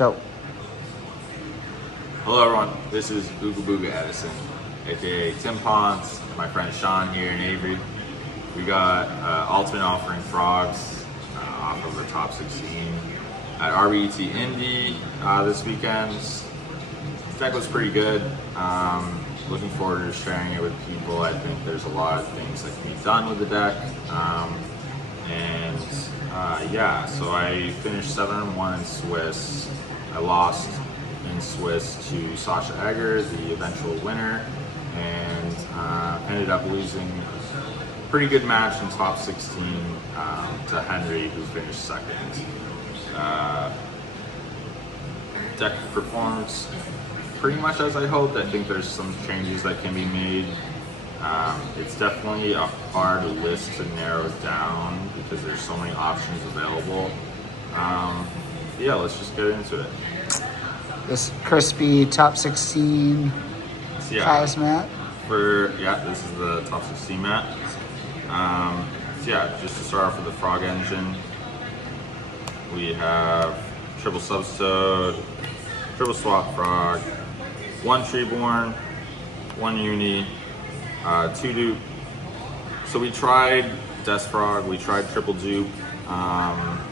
Go. Hello everyone, this is Ooga Booga Edison, aka Tim Pontes, my friend Sean here in Avery. We got Ultimate offering frogs off of the top 16 at RBET INDY this weekend. The deck was pretty good. Looking forward to sharing it with people. I think there's a lot of things that can be done with the deck. Yeah, so I finished 7-1 in Swiss. I lost in Swiss to Sasha Egger, the eventual winner, and ended up losing a pretty good match in top 16 to Henry, who finished second. Deck performs pretty much as I hoped. I think there's some changes that can be made. It's definitely a hard list to narrow down because there's so many options available. Yeah, let's just get into it. This crispy top 16 Caius mat. This is the top 16 mat. Just to start off with the frog engine, we have triple substode, triple swap frog, 1 treeborn, 1 uni, 2 dupe. So we tried desk frog, we tried triple dupe,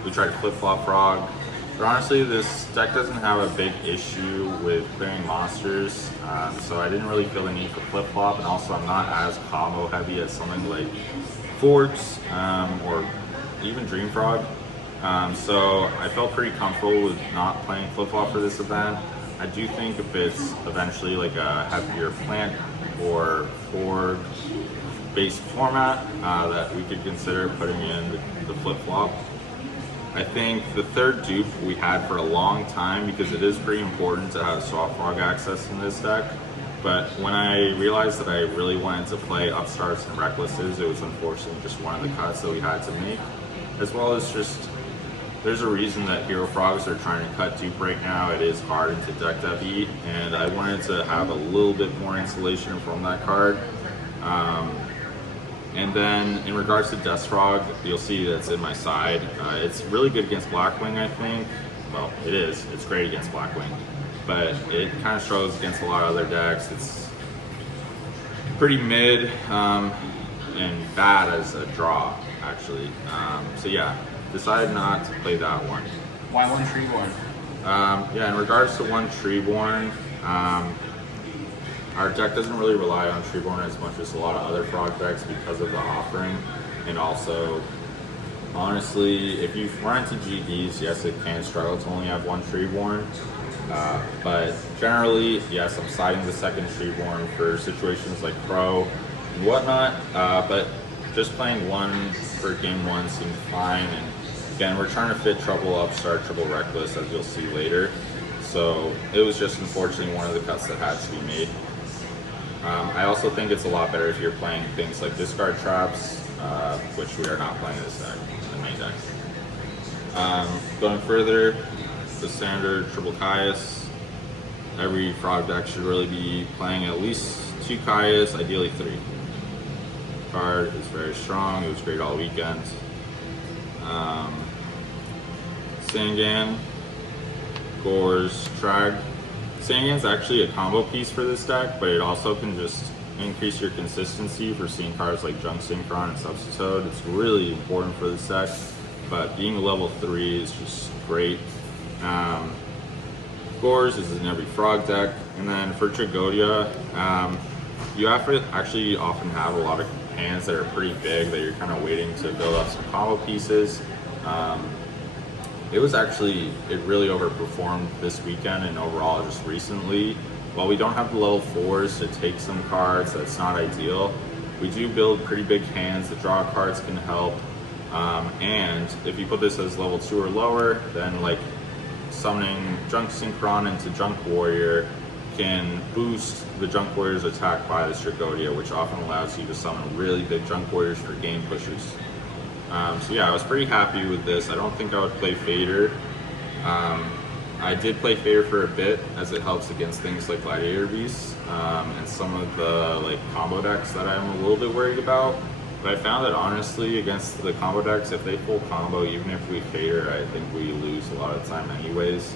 we tried flip flop frog. But honestly, this deck doesn't have a big issue with clearing monsters, so I didn't really feel the need for flip flop, and also I'm not as combo heavy as something like Forks or even Dream Frog. So I felt pretty comfortable with not playing flip flop for this event. I do think if it's eventually like a heavier plant or Ford based format that we could consider putting in the flip flop. I think the third dupe we had for a long time because it is pretty important to have swap frog access in this deck. But when I realized that I really wanted to play upstarts and recklesses, it was unfortunately just one of the cuts that we had to make. As well as just, there's a reason that hero frogs are trying to cut dupe right now. It is hard into deck dev-y, and I wanted to have a little bit more insulation from that card. And then in regards to Death Frog, you'll see that's in my side. It's really good against Blackwing, I think. Well, it is. It's great against Blackwing. But it kind of struggles against a lot of other decks. It's pretty mid and bad as a draw, actually. Decided not to play that one. Why 1 Treeborn? In regards to 1 Treeborn, our deck doesn't really rely on Treeborn as much as a lot of other frog decks because of the offering. And also, honestly, if you run into GDs, yes, it can struggle to only have 1 Treeborn. But generally, yes, I'm siding the second Treeborn for situations like Pro and whatnot. But just playing 1 for game 1 seems fine. And again, we're trying to fit Trouble Upstart, Triple Reckless, as you'll see later. So it was just unfortunately one of the cuts that had to be made. I also think it's a lot better if you're playing things like discard traps, which we are not playing this deck, in the main deck. Going further, the standard triple Caius. Every frog deck should really be playing at least 2 Caius, ideally 3. Card is very strong, it was great all weekend. Sangan, Gores, Trag. Sangan's actually a combo piece for this deck, but it also can just increase your consistency for seeing cards like Junk Synchron and Substitute. It's really important for this deck, but being a level 3 is just great. Gores is in every frog deck, and then for Tragodia, you have to actually often have a lot of hands that are pretty big that you're kind of waiting to build up some combo pieces. It really overperformed this weekend and overall just recently. While we don't have the level 4s to take some cards, that's not ideal. We do build pretty big hands, the draw cards can help. And if you put this as level 2 or lower, then like summoning Junk Synchron into Junk Warrior can boost the Junk Warrior's attack by the Tragodia, which often allows you to summon really big Junk Warriors for game pushes. I was pretty happy with this. I don't think I would play Fader. I did play Fader for a bit as it helps against things like Gladiator Beasts and some of the combo decks that I'm a little bit worried about. But I found that honestly against the combo decks, if they full combo, even if we Fader, I think we lose a lot of time anyways.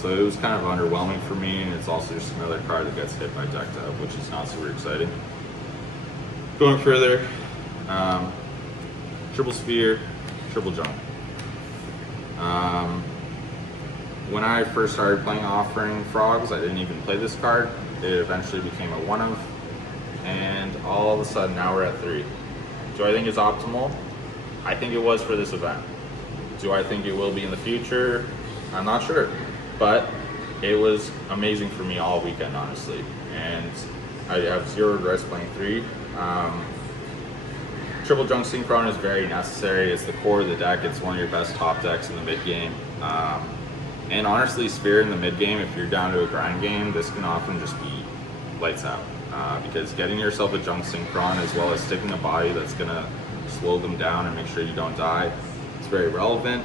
So it was kind of underwhelming for me, and it's also just another card that gets hit by deck dev, which is not super exciting. Going further, triple sphere, triple junk. When I first started playing Offering Frogs, I didn't even play this card. It eventually became a 1-of, and all of a sudden now we're at 3. Do I think it's optimal? I think it was for this event. Do I think it will be in the future? I'm not sure, but it was amazing for me all weekend, honestly, and I have zero regrets playing 3. Triple Junk Synchron is very necessary. It's the core of the deck. It's one of your best top decks in the mid game. And honestly, Sphere in the mid game, if you're down to a grind game, this can often just be lights out. Because getting yourself a Junk Synchron as well as sticking a body that's gonna slow them down and make sure you don't die, it's very relevant.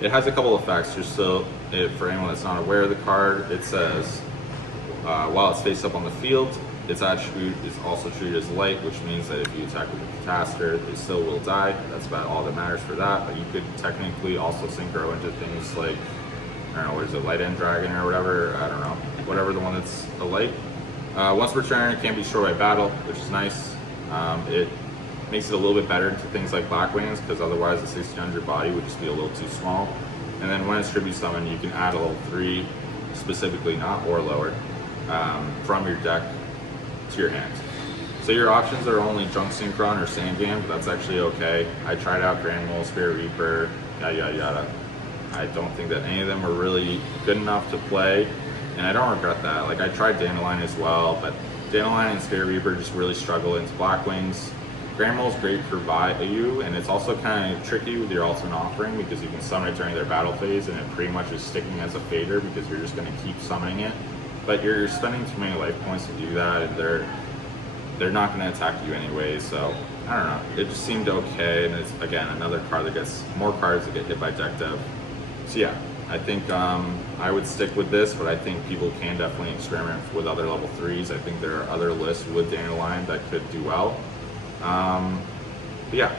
It has a couple effects, just so for anyone that's not aware of the card, it says while it's face up on the field, its attribute is also treated as light, which means that if you attack with a Catastor, they still will die. That's about all that matters for that, but you could technically also synchro into things like, I don't know, what is it, Light End Dragon or whatever, I don't know, whatever the one that's a light. Once per turn, it can't be destroyed by battle, which is nice. It makes it a little bit better to things like Black Wings, because otherwise the 1600 body would just be a little too small. And then when it's tribute summon, you can add a level 3, specifically not or lower, from your deck to your hand. So your options are only Junk Synchron or Sandjam, but that's actually okay. I tried out Grand Mole, Spirit Reaper, yada yada yada. I don't think that any of them were really good enough to play, and I don't regret that. Like, I tried Dandelion as well, but Dandelion and Spirit Reaper just really struggle into Black Wings. Grand Mole's great for value, and it's also kind of tricky with your Ultimate Offering because you can summon it during their battle phase, and it pretty much is sticking as a fader because you're just going to keep summoning it. But you're spending too many life points to do that, and they're not going to attack you anyway. So I don't know. It just seemed okay, and it's again another card that gets more cards that get hit by deck dev. So yeah, I think I would stick with this, but I think people can definitely experiment with other level 3s. I think there are other lists with Dandelion that could do well. But yeah.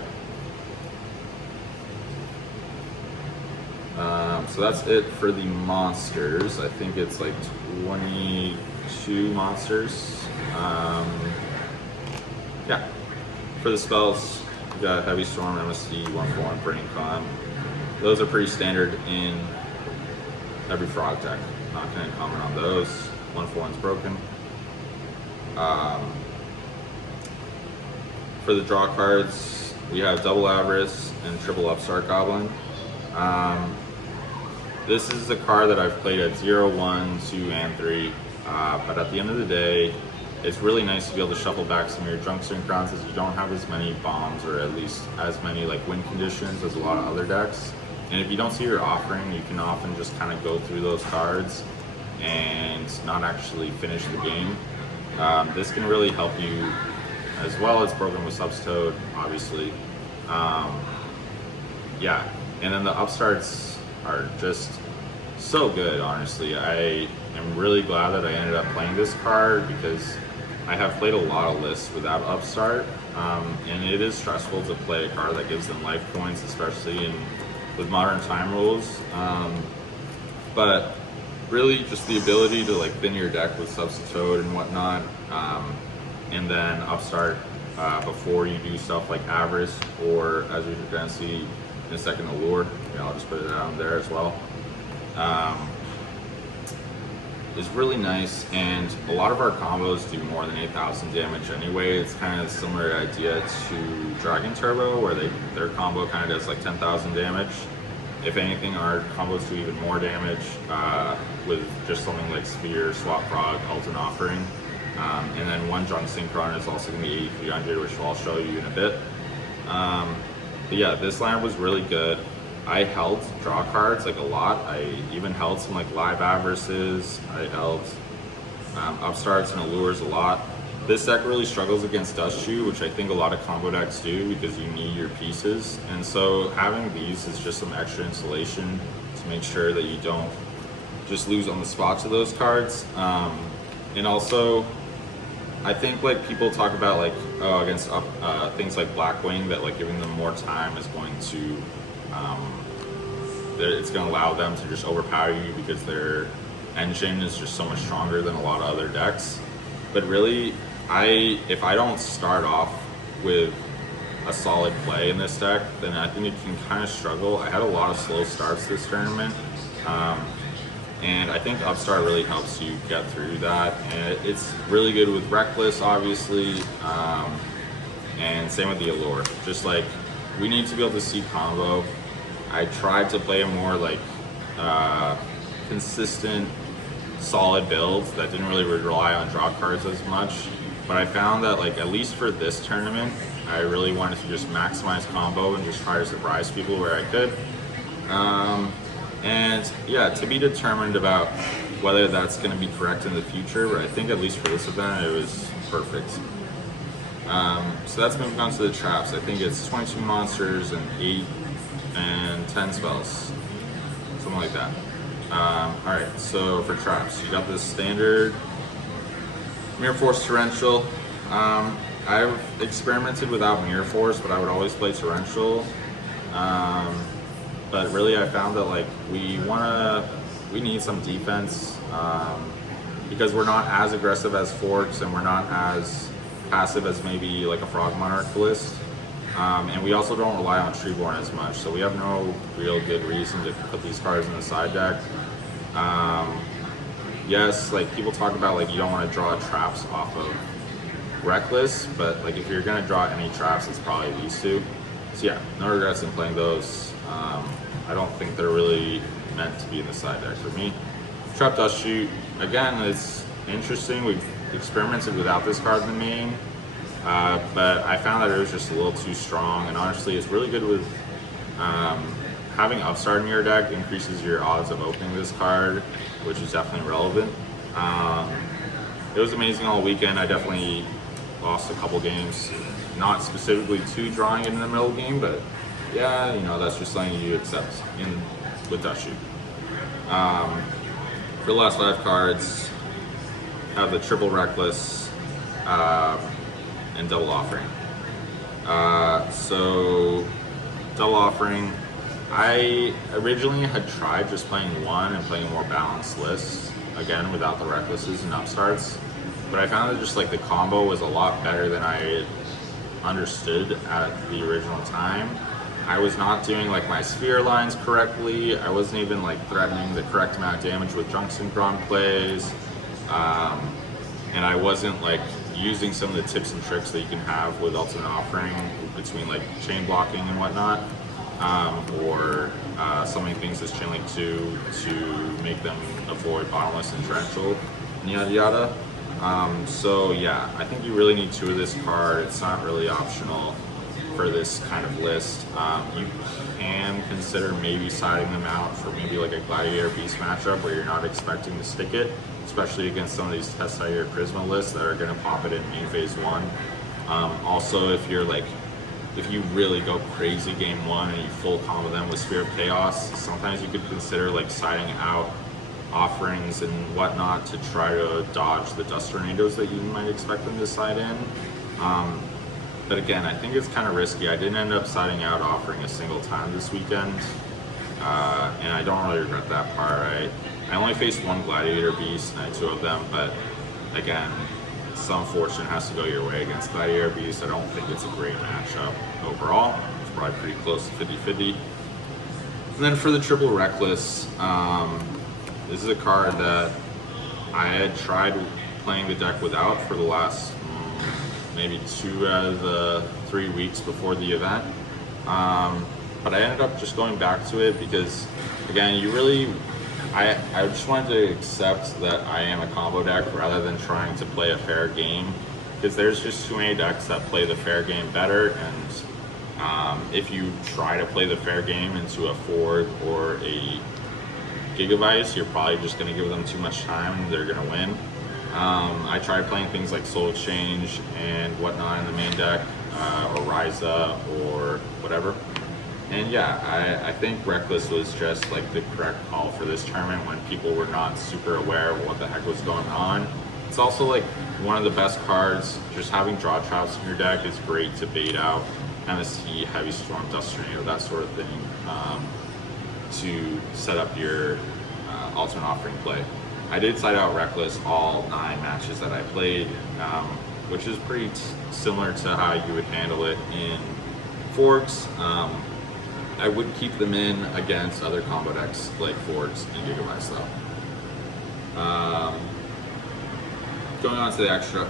So that's it for the monsters. I think it's like 22 monsters. Yeah. For the spells, you got Heavy Storm, MSC, 1/1, Brain Con. Those are pretty standard in every Frog deck. Not going to comment on those. 1/1's broken. For the draw cards, we have Double Avarice and Triple Upstart Goblin. This is a card that I've played at 0, 1, 2, and 3, but at the end of the day, it's really nice to be able to shuffle back some of your Junk Synchrons as you don't have as many bombs or at least as many like win conditions as a lot of other decks. And if you don't see your offering, you can often just kind of go through those cards and not actually finish the game. This can really help you, as well as program with Substoad, obviously. Yeah, and then the upstarts are just so good, honestly. I am really glad that I ended up playing this card because I have played a lot of lists without upstart, and it is stressful to play a card that gives them life points, especially with modern time rules. But really just the ability to like thin your deck with Substoad and whatnot, and then upstart before you do stuff like Avarice, or as you're gonna see in a second, Allure. I'll just put it down there as well. Is really nice, and a lot of our combos do more than 8,000 damage anyway. It's kind of a similar idea to Dragon Turbo, where their combo kind of does like 10,000 damage. If anything, our combos do even more damage with just something like Sphere, Swap Frog, Ultimate Offering. And then one Junk Synchron is also going to be 8,300, which I'll show you in a bit. But yeah, this line was really good. I held draw cards like a lot. I even held some like live avarices. I held upstarts and allures a lot. This deck really struggles against Dust Shoe, which I think a lot of combo decks do because you need your pieces. And so having these is just some extra insulation to make sure that you don't just lose on the spot to those cards. And also, I think like people talk about like against things like Blackwing, that like giving them more time is going to it's going to allow them to just overpower you because their engine is just so much stronger than a lot of other decks. But really, if I don't start off with a solid play in this deck, then I think it can kind of struggle. I had a lot of slow starts this tournament, and I think Upstart really helps you get through that. And it's really good with Reckless, obviously, and same with the Allure. Just like, we need to be able to see combo. I tried to play a more like consistent, solid build that didn't really rely on draw cards as much, but I found that, like, at least for this tournament, I really wanted to just maximize combo and just try to surprise people where I could. And yeah, to be determined about whether that's going to be correct in the future, but I think at least for this event, it was perfect. So that's moving on to the traps. I think it's 22 monsters and 8 and 10 spells, something like that. Alright, so for traps, you got this standard Mirror Force Torrential. I've experimented without Mirror Force, but I would always play Torrential. But really, I found that, like, we need some defense, because we're not as aggressive as Forks, and we're not as passive as maybe like a Frog Monarch list. And we also don't rely on Treeborn as much, so we have no real good reason to put these cards in the side deck. Yes, like, people talk about, like, you don't want to draw traps off of Reckless, but like, if you're going to draw any traps, it's probably these two. So yeah, no regrets in playing those. I don't think they're really meant to be in the side deck for me. Trap Dust Shoot, again, it's interesting. We've experimented without this card in the main, but I found that it was just a little too strong, and honestly, it's really good with having Upstart in your deck. Increases your odds of opening this card, which is definitely relevant. It was amazing all weekend. I definitely lost a couple games, not specifically to drawing it in the middle game, but yeah, you know, that's just something you accept with Dust Shoot. For the last 5 cards, I have the Triple Reckless and Double Offering. So Double Offering, I originally had tried just playing one and playing a more balanced list, again without the Recklesses and Upstarts, but I found that just like the combo was a lot better than I had understood at the original time. I was not doing like my sphere lines correctly. I wasn't even like threatening the correct amount of damage with Junk Synchron plays, and I wasn't like using some of the tips and tricks that you can have with Ultimate Offering between like chain blocking and whatnot, or summoning things as Chain Link 2 to make them avoid Bottomless and Torrential, and yada yada. So yeah, I think you really need 2 of this card. It's not really optional for this kind of list. You can consider maybe siding them out for maybe like a Gladiator Beast matchup where you're not expecting to stick it, especially against some of these Testire or Charisma lists that are going to pop it in main phase 1. Also, if you really go crazy game 1 and you full combo them with Spear of Chaos, sometimes you could consider like siding out offerings and whatnot to try to dodge the Dust Tornadoes that you might expect them to side in. But again, I think it's kind of risky. I didn't end up siding out offering a single time this weekend, and I don't really regret that part. I only faced 1 Gladiator Beast and I had 2 of them, but again, some fortune has to go your way against Gladiator Beast. I don't think it's a great matchup overall. It's probably pretty close to 50-50. And then for the Triple Reckless, this is a card that I had tried playing the deck without for the last maybe 2 out of the 3 weeks before the event, but I ended up just going back to it because, again, I just wanted to accept that I am a combo deck rather than trying to play a fair game, because there's just too many decks that play the fair game better, and if you try to play the fair game into a Ford or a Gigavice, you're probably just going to give them too much time and they're going to win. I tried playing things like Soul Exchange and whatnot in the main deck, or Ryza or whatever. And yeah, I think Reckless was just like the correct call for this tournament when people were not super aware of what the heck was going on. It's also like one of the best cards. Just having draw traps in your deck is great to bait out MST, Heavy Storm, Dust Tornado, that sort of thing. to set up your alternate offering play. I did side out Reckless all 9 matches that I played, which is pretty similar to how you would handle it in Forks. I would keep them in against other combo decks like Forks and Gigabytes though. Going on to the extra.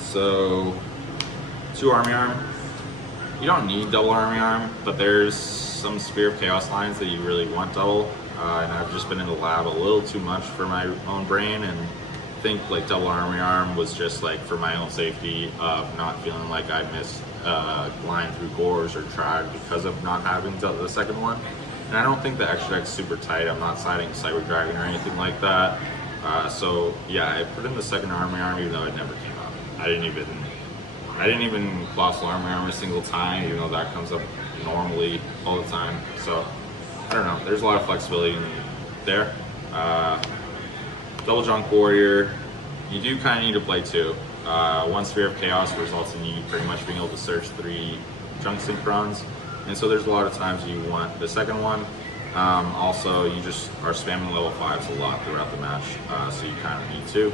So 2 Army Arm. You don't need double Army Arm, but there's some Sphere of Chaos lines that you really want double. And I've just been in the lab a little too much for my own brain, and think like double Army Arm was just like for my own safety of not feeling like I missed line through Gores or Trag because of not having the second one. And I don't think the extra deck's super tight. I'm not siding Cyber Dragon or anything like that. So yeah, I put in the second Army Arm even though it never came up. I didn't even Colossal Army Arm a single time, even though that comes up normally all the time. So I don't know, there's a lot of flexibility in there. Double Junk Warrior, you do kind of need to play 2. 1 Sphere of Chaos results in you pretty much being able to search 3 Junk Synchrons, and so there's a lot of times you want the second one. Also, you just are spamming level 5s a lot throughout the match, so you kind of need 2.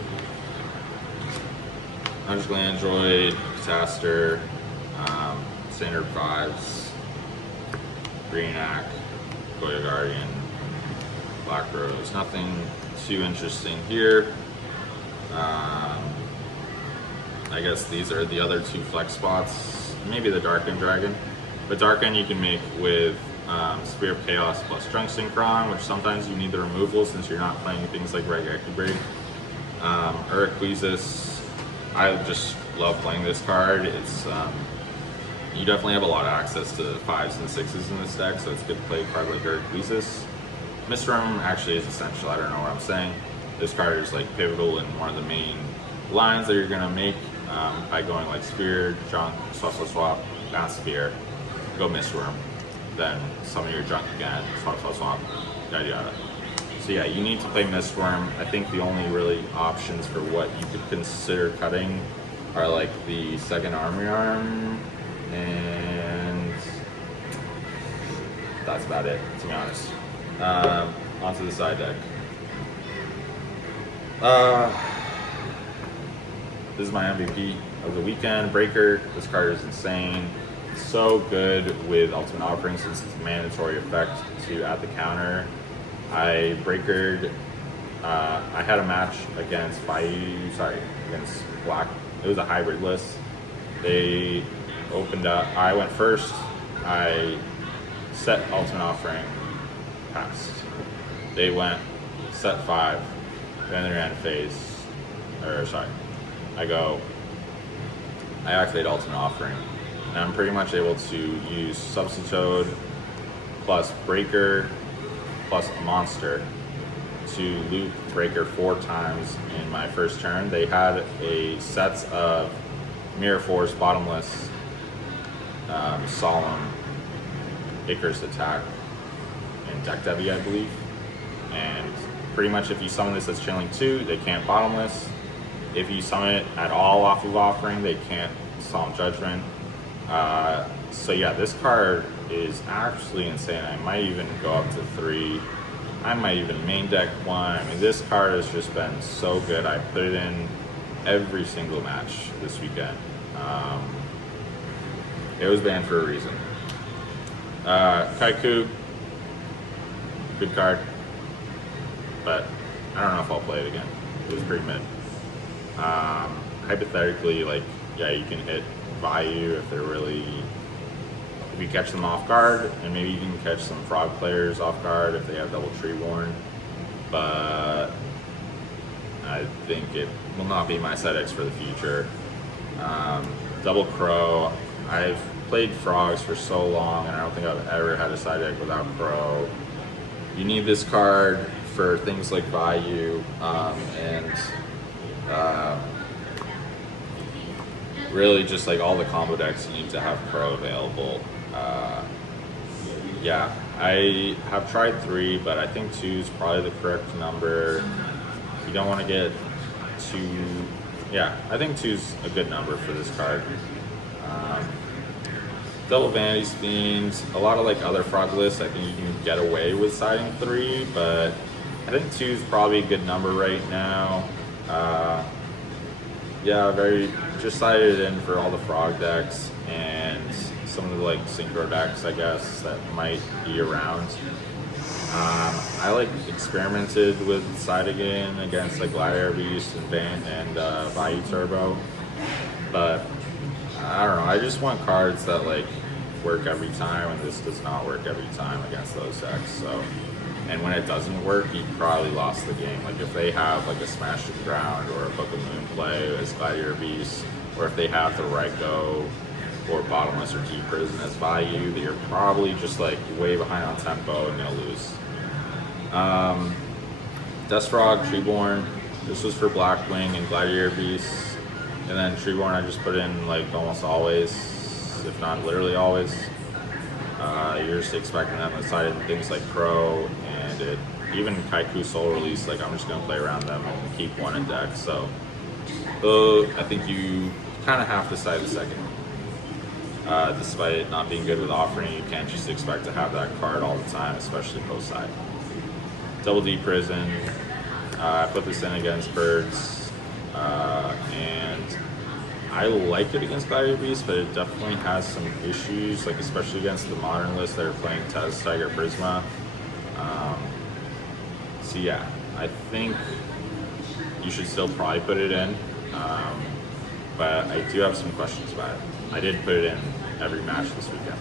Hunter's Glandroid, Catastor, Standard 5s, Greenack, Goya Guardian, Black Rose. Nothing too interesting here. I guess these are the other 2 flex spots. Maybe the Darken Dragon. But Darken you can make with Sphere of Chaos plus Junk Synchron, which sometimes you need the removal since you're not playing things like Reg Equibreak. Urquizis, I just love playing this card. It's you definitely have a lot of access to 5s and 6s in this deck, so it's good to play a card like Urquizis. Misrum actually is essential. I don't know what I'm saying. This card is like pivotal in one of the main lines that you're gonna make by going like Spear, Junk, swap, bounce Spear, go Misworm, then summon your Junk again, swap, yada yada. So yeah, you need to play Mistworm. I think the only really options for what you could consider cutting are like the second Army Arm, and that's about it, to be honest. Onto the side deck. This is my MVP of the weekend, Breaker. This card is insane. So good with Ultimate Offering since it's a mandatory effect to add the counter. I breakered, I had a match against against Black. It was a hybrid list. They opened up, I went first. I set Ultimate Offering, passed. They went set 5, then they ran phase, I activate Ultimate Offering, and I'm pretty much able to use Substitute plus Breaker plus a monster to loop Breaker 4 times in my first turn. They had a sets of Mirror Force, Bottomless, Solemn, Icarus Attack, and Deck Devi, I believe. And pretty much if you summon this as Chilling 2, they can't Bottomless. If you summon it at all off of Offering, they can't Solemn Judgment. So yeah, this card is actually insane. I might even go up to 3. I might even main deck 1. I mean, this card has just been so good. I put it in every single match this weekend. It was banned for a reason. Kaiku, good card, but I don't know if I'll play it again. It was pretty mid. Hypothetically, like, yeah, you can hit Vayu if they're really, if you catch them off guard, and maybe you can catch some Frog players off guard if they have double Treeborn, but I think it will not be my set X for the future. Double Crow, I've played Frogs for so long, and I don't think I've ever had a side deck without Crow. You need this card for things like Vayu, and really just like all the combo decks, you need to have Crow available. Yeah, I have tried 3, but I think 2 is probably the correct number. You don't want to get too, yeah, I think 2 is a good number for this card. double vanity spins. A lot of like other frog lists, I think you can get away with siding 3, but I think 2 is probably a good number right now. Yeah, just sided in for all the frog decks and some of the like synchro decks, I guess, that might be around. I like experimented with siding in against like Gladiator Beast and Bayou Turbo, but I don't know. I just want cards that like work every time, and this does not work every time against those decks. So, and when it doesn't work, you probably lost the game. Like if they have like a Smash to the Ground or a Book of Moon play as Gladiator Beast, or if they have the Raiko or Bottomless or Deep Prison as value, that you're probably just like way behind on tempo and gonna lose. Dust Frog, Treeborn. This was for Blackwing and Gladiator Beast. And then Treeborn I just put in like almost always, if not literally always. You're just expecting them to side in things like Crow and even Kaiku Soul Release, like I'm just gonna play around them and keep one in deck. So I think you kind of have to side the second. Despite it not being good with offering, you can't just expect to have that card all the time, especially post side. Double D Prison. I put this in against Birds, and I like it against Gladiator Beast, but it definitely has some issues, like especially against the modern list that are playing Tez, Tiger, Prisma. So yeah, I think you should still probably put it in, but I do have some questions about it. I did put it in every match this weekend.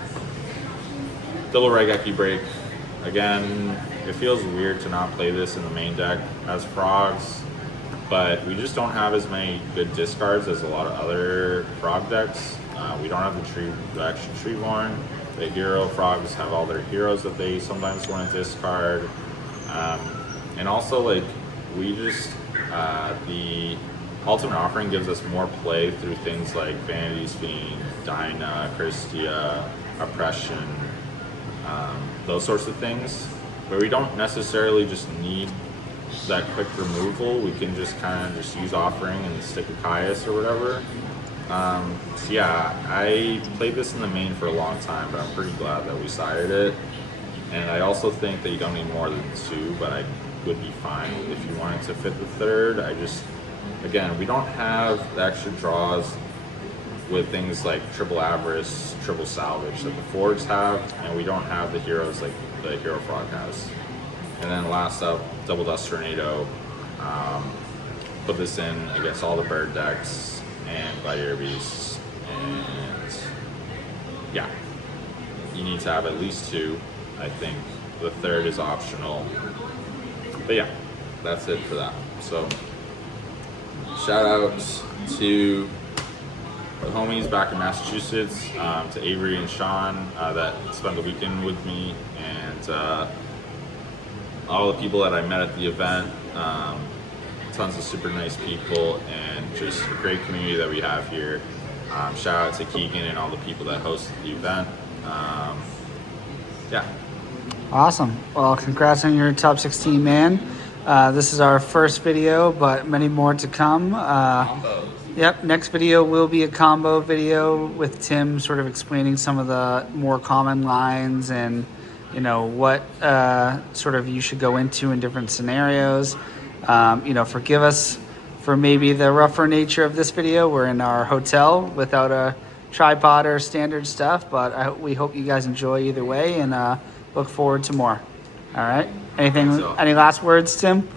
Double Raigeki Break. Again, it feels weird to not play this in the main deck as frogs, but we just don't have as many good discards as a lot of other frog decks. We don't have the extra Treeborn. The hero frogs have all their heroes that they sometimes want to discard. And also, like, we just, the Ultimate Offering gives us more play through things like Vanity's Fiend, Dyna, Christia, Oppression, those sorts of things, where we don't necessarily just need that quick removal. We can just kind of just use Offering and stick a Caius or whatever. So yeah, I played this in the main for a long time, but I'm pretty glad that we sided it. And I also think that you don't need more than 2, but I would be fine if you wanted to fit the 3rd. Again, we don't have the extra draws with things like Triple Avarice, Triple Salvage that the Fords have, and we don't have the heroes like the Hero Frog has. And then last up, Double Dust Tornado. Put this in against all the bird decks and Gladiator Beasts, and yeah, you need to have at least 2. I think the 3rd is optional, but yeah, that's it for that. So shout outs to the homies back in Massachusetts, to Avery and Sean that spent the weekend with me, and all the people that I met at the event. Tons of super nice people and just a great community that we have here. Shout out to Keegan and all the people that hosted the event. Yeah. Awesome. Well, congrats on your top 16, man. This is our first video, but many more to come. Combos. Yep, next video will be a combo video with Tim sort of explaining some of the more common lines and, you know, what sort of you should go into in different scenarios. You know, forgive us for maybe the rougher nature of this video. We're in our hotel without a tripod or standard stuff, but we hope you guys enjoy either way, and look forward to more. All right. Any last words, Tim?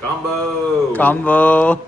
Combo. Combo.